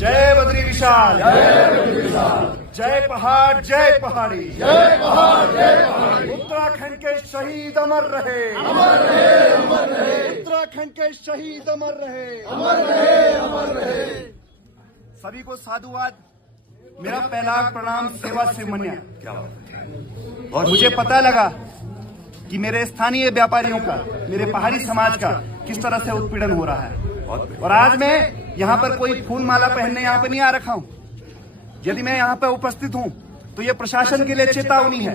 जय बद्री विशाल, जय पहाड़ जय पहाड़ी, उत्तराखंड के शहीद अमर रहे, उत्तराखंड के शहीद अमर रहे। सभी को साधुवाद। मेरा पहला प्रणाम सेवा से मन्या। और मुझे पता लगा कि मेरे स्थानीय व्यापारियों का, मेरे पहाड़ी समाज का किस तरह से उत्पीड़न हो रहा है। और आज मैं यहाँ पर कोई फूल माला पहनने यहाँ पे नहीं आ रखा हूँ। यदि मैं यहाँ पे उपस्थित हूँ तो ये प्रशासन के लिए चेतावनी है,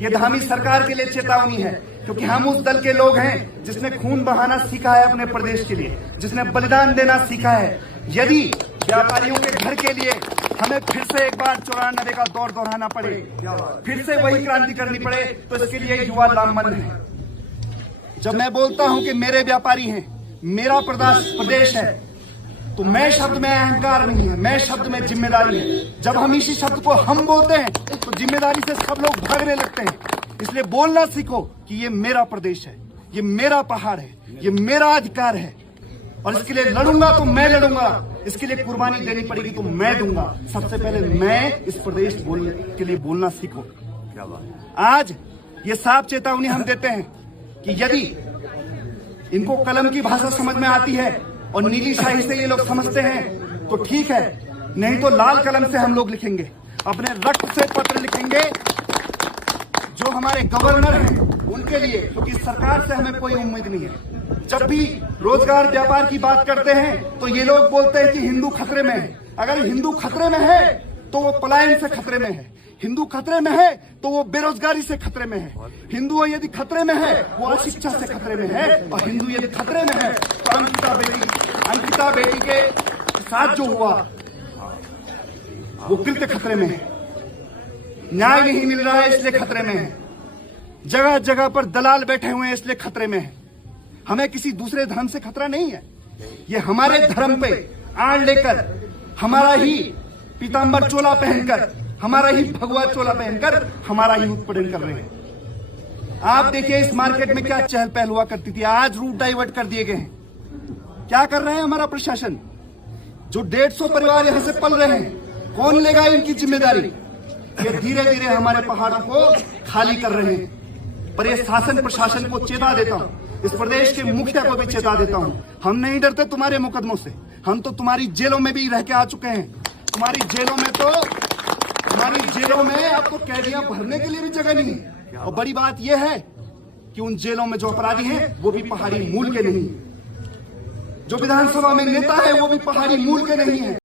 ये धामी सरकार के लिए चेतावनी है, क्योंकि हम उस दल के लोग हैं जिसने खून बहाना सीखा है अपने प्रदेश के लिए, जिसने बलिदान देना सीखा है। यदि व्यापारियों के घर के लिए हमें फिर से एक बार 94 का दौर दोहराना पड़े, फिर से वही क्रांति करनी पड़े, तो इसके लिए युवा लामबंद है। जब मैं बोलता हूं कि मेरे व्यापारी हैं, मेरा प्रदेश है, तो मैं शब्द में अहंकार नहीं है, मैं शब्द में जिम्मेदारी है। जब हम इसी शब्द को हम बोलते हैं तो जिम्मेदारी से सब लोग भागने लगते हैं। इसलिए बोलना सीखो कि ये मेरा प्रदेश है, ये मेरा पहाड़ है, ये मेरा अधिकार है, और इसके लिए लड़ूंगा तो मैं लड़ूंगा, इसके लिए कुर्बानी देनी पड़ेगी तो मैं दूंगा। सबसे पहले मैं इस प्रदेश के लिए बोलना सीखो। आज ये साफ चेतावनी हम देते हैं कि यदि इनको कलम की भाषा समझ में आती है और नीली शाही से ये लोग समझते हैं तो ठीक है, नहीं तो लाल कलम से हम लोग लिखेंगे, अपने रक्त से पत्र लिखेंगे जो हमारे गवर्नर हैं उनके लिए, क्योंकि सरकार से हमें कोई उम्मीद नहीं है। जब भी रोजगार व्यापार की बात करते हैं तो ये लोग बोलते हैं कि हिंदू खतरे में है। अगर हिंदू खतरे में है तो वो पलायन से खतरे में है, हिंदू खतरे में है तो वो बेरोजगारी से खतरे में है, हिंदू यदि खतरे में है वो अशिक्षा से खतरे में है, और हिंदू यदि खतरे में है तो अंकिता बेटी के साथ जो हुआ वो कृत्य खतरे में है। न्याय नहीं मिल रहा है इसलिए खतरे में है, जगह जगह पर दलाल बैठे हुए हैं इसलिए खतरे में है। हमें किसी दूसरे धर्म से खतरा नहीं है, ये हमारे धर्म पे आड़ लेकर, हमारा ही पीताम्बर चोला पहनकर, हमारा ही भगवा चोला पहनकर हमारा ही उत्पीड़न कर रहे हैं। आप देखिए इस मार्केट में क्या चहल पहल हुआ करती थी, आज रूट डाइवर्ट कर दिए गए हैं। क्या कर रहे हैं हमारा प्रशासन? जो 150 परिवार यहां से पल रहे हैं, कौन लेगा इनकी जिम्मेदारी? ये धीरे धीरे हमारे पहाड़ों को खाली कर रहे हैं। पर ये शासन प्रशासन को चेता देता हूं, इस प्रदेश के मुखिया को भी चेता देता हूं, हम नहीं डरते तुम्हारे मुकदमों से। हम तो तुम्हारी जेलों में भी रह के आ चुके हैं। तुम्हारी जेलों में अब तो कैदियां भरने के लिए भी जगह नहीं है। और बड़ी बात यह है कि उन जेलों में जो अपराधी हैं वो भी पहाड़ी मूल के नहीं, जो विधानसभा में नेता है वो भी पहाड़ी मूल के नहीं है।